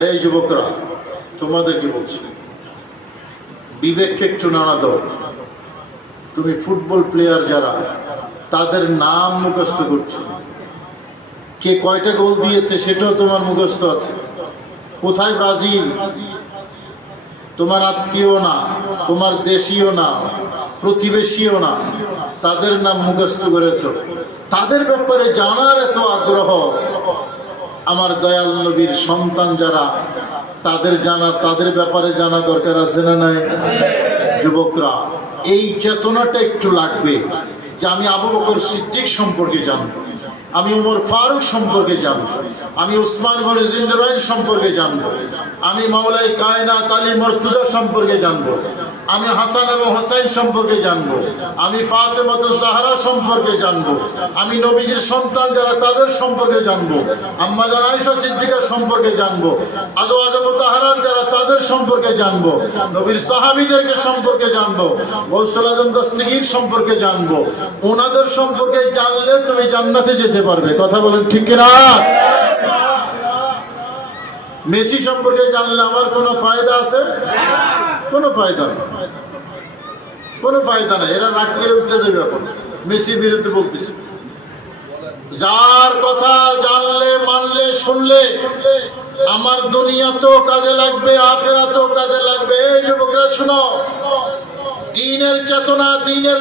এই যুবকরা তোমাদেরকে বলছি, বিবেককে একটু নাড়া দাও। তুমি ফুটবল প্লেয়ার যারা, তাদের নাম মুখস্থ করছো, কে কয়টা গোল দিয়েছে সেটাও তোমার মুখস্থ আছে। কোথায় ব্রাজিল? তোমার আত্মীয় না, তোমার দেশীয় না, প্রতিবেশীও না, তাদের নাম মুখস্থ করেছ। তাদের ব্যাপারে জানার এত আগ্রহ, আমার দয়াল নবীর সন্তান যারা, তাদের ব্যাপারে জানা দরকার আছে না নাই? যুবকরা, এই চেতনাটা একটু লাগবে যে আমি আবু বকর সিদ্দিক সম্পর্কে জানবো, আমি উমর ফারুক সম্পর্কে জানবো, আমি উসমান গনি জিন্নারাইন সম্পর্কে জানবো, আমি মাওলাই কায়নাত আলী মুর্তজা সম্পর্কে জানবো, আমি হাসান এবং হোসেন সম্পর্কে জানবো, আমি ফাতেমাতুজ জাহরা সম্পর্কে জানবো, আমি নবীজির সন্তান যারা তাদের সম্পর্কে জানবো, আম্মা জান আয়েশা সিদ্দিকা সম্পর্কে জানবো, আজওয়াজ মুতাহহারাত যারা তাদের সম্পর্কে জানবো, নবীর সাহাবীদেরকে সম্পর্কে জানবো, গৌসুল আজম দস্তগীর সম্পর্কে জানবো। ওনাদের সম্পর্কে জানলে তুমি জান্নাতে যেতে পারবে। কথা বলেন ঠিক কিনা? মেসি সম্পর্কে জানলে আমার কোনো ফায়দা আছে? কোনো ফায়দা নেই, কোনো ফায়দা নাই। এরা রাগ করে উঠতে যাবে এখন মেসির বিরুদ্ধে বলতেছে। যার কথা জানলে, মানলে, শুনলে আমার দুনিয়াতেও কাজে লাগবে, আখিরাতেও কাজে লাগবে। এই যুবকরা শুনো, দ্বীনের চেতনা, দ্বীনের